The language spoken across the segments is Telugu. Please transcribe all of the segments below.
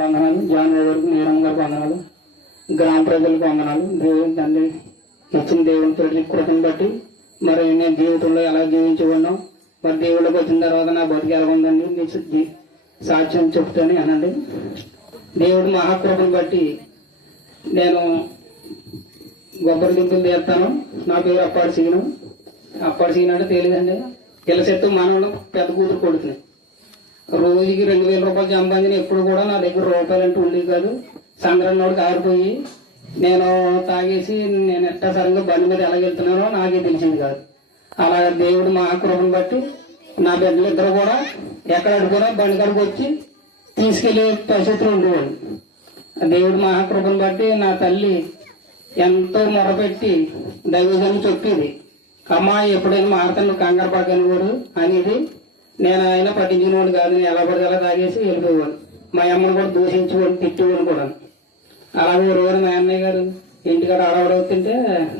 వందనాలు, జాన్ గారికి, నీరమ్మ గారికి వందనాలు, గ్రామ ప్రజలకు వందనాలు. దేవుని తండ్రి ఇచ్చిన దేవుని తోటి కృపను బట్టి మరి నేను జీవితంలో ఎలా జీవించి ఉన్నాం, మరి దేవుళ్ళకి వచ్చిన తర్వాత నా బతికి ఎలా ఉందండి మీ సాక్ష్యం చెప్తాను అనండి. దేవుడు మహాకృపను బట్టి నేను గొప్ప దింపులు తీస్తాను. నా పేరు అప్పాడు సీను. అప్పాడు సీను అంటే తెలియదండి. ఇలసెత్తు మనవడం పెద్ద కూతురు కొడుతున్నాయి. రోజుకి 2000 రూపాయలు సంపాదించిన ఎప్పుడు కూడా నా దగ్గర రూపాయలు అంటూ ఉండేవి కాదు. సంక్రాంతి కారిపోయి నేను తాగేసి నేను ఎట్టా సరంగా బండి మీద ఎలా వెళ్తున్నానో నాకే తెలిసింది కాదు. అలాగే దేవుడు మహాకృపను బట్టి నా బిడ్డలు ఇద్దరు కూడా ఎక్కడ అడుగునా బండి కాడికి వచ్చి తీసుకెళ్లి పరిస్థితులు ఉండేవాడు. దేవుడు మహాకృపను బట్టి నా తల్లి ఎంతో మొరపెట్టి దైవజనం చెప్పేది, అమ్మా ఎప్పుడైనా మారుతాను కంగారు పడకనివాడు అనేది. నేను ఆయన పట్టించుకునేవాడు కాదు. నేను ఎలా పడితే అలా తాగేసి వెళ్ళిపోయేవాడు. మా అమ్మను కూడా దూషించేవాడు, తిట్టేవాడు కూడా. అలాగే ఒక రోజు మా అన్నయ్య గారు ఇంటికాడ ఆడవడవుతుంటే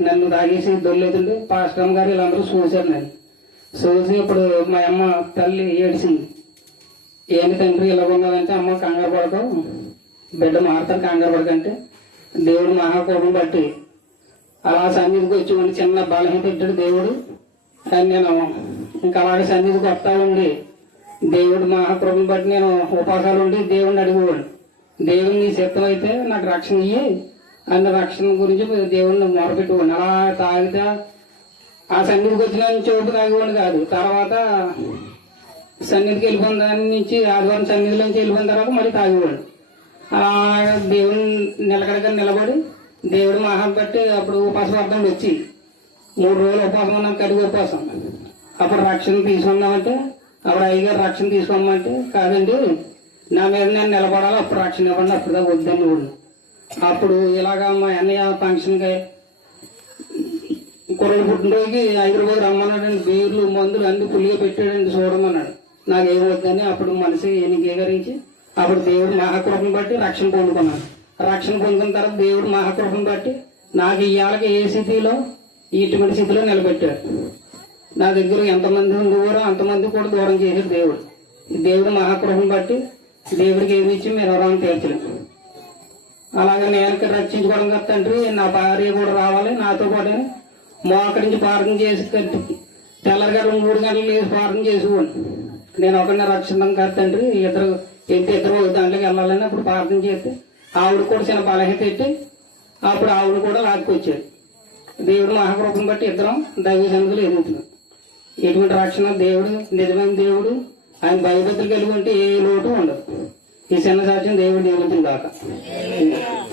నన్ను తాగేసి దొల్లేతుంటే పాస్టర్ గారు వీళ్ళందరూ చూశారు. నేను చూసి ఇప్పుడు మా అమ్మ తల్లి ఏడిసింది, ఏంటి తండ్రి ఇలా ఉన్నదంటే, అమ్మ కంగారు పడతావు, బిడ్డ మారుతాను కంగారు పడకంటే దేవుడు మహాకోపం బట్టి అలా సన్నిధికి వచ్చి ఉండి చిన్న బలహీన పెట్టాడు దేవుడు. అని నేను ఇంకా అలాగే సన్నిధికి వస్తా ఉండి దేవుడు మహాకృపను బట్టి నేను ఉపాసాలు ఉండి దేవుడిని అడిగేవాడు, దేవుని నీ సిద్ధం అయితే నాకు రక్షణ ఇయ్యి అన్న రక్షణ గురించి దేవుడిని మొరపెట్టుకోండి. అలా తాగితే ఆ సన్నిధికి వచ్చిన చోటు తాగేవాడు కాదు. తర్వాత సన్నిధికి వెళ్ళిపోయిన దాని నుంచి ఆదివారం సన్నిధిలోంచి వెళ్ళిపోయిన తర్వాత మళ్ళీ తాగేవాడు. అలా దేవుని నిలకడగా నిలబడి దేవుడు మహాన్ బట్టి అప్పుడు ఉపాసవర్ధం వచ్చి 3 రోజులు ఉపాసం ఉన్నాం, కడిగి ఉపాసం. అప్పుడు రక్షణ తీసుకున్నామంటే అప్పుడు అయ్యగారు రక్షణ తీసుకోమంటే కాదండి నా మీద నేను నిలబడాలి, అప్పుడు రక్షణ ఇవ్వండి, అప్పుడు దాకా వద్దని వాడు. అప్పుడు ఇలాగా మా అన్నయ్య ఫంక్షన్కి కుర్రలు పుట్టినరోజుకి హైదరాబాద్ రమ్మన్నాడండి. బీర్లు మందులు అన్ని పుల్లిగా పెట్టాడండి, చూడమన్నాడు. నాకేం వద్దని అప్పుడు మనసు ఎన్నికీకరించి అప్పుడు దేవుడు మహాకృపను బట్టి రక్షణ పొందుకున్నాను. రక్షణ పొందుకున్న తర్వాత దేవుడు మహాకృపను బట్టి నాకు ఇవాళకి ఏ స్థితిలో ఇటువంటి స్థితిలో నిలబెట్టాడు. నా దగ్గర ఎంతమంది ఉండేవారో అంతమంది కూడా దూరం చేశాడు దేవుడు. దేవుడు మహాకృపను బట్టి దేవుడికి ఏమి ఇచ్చి మీరు ఎవరైనా తీర్చలేదు. అలాగే నేను రక్షించుకోవడం కదా తండ్రి, నా భార్య కూడా రావాలి నాతో పాటు. మోకడి నుంచి పార్కింగ్ చేసి తెల్లగా 2-3 గంటలు లేసి పార్కింగ్ చేసేవాడు. నేను ఒకరిని రక్షించడం కదా తండ్రి, ఇద్దరు దాంట్లోకి వెళ్ళాలని అప్పుడు ప్రార్థన చేస్తే ఆవిడ కూడా చిన్న బలహీన పెట్టి అప్పుడు ఆవిడ కూడా లాక్కొచ్చాడు. దేవుడు మహాకృపను బట్టి ఇద్దరం దైవ సన్నిధిలో ఎదుగుతున్నాం. ఎటువంటి రక్షణ దేవుడు నిజమైన దేవుడు, ఆయన భయభక్తులు కలిగి ఉంటే ఏ లోటు ఉండదు. ఈ చిన్న సాక్ష్యం దేవుడు నియమించిన దాకా.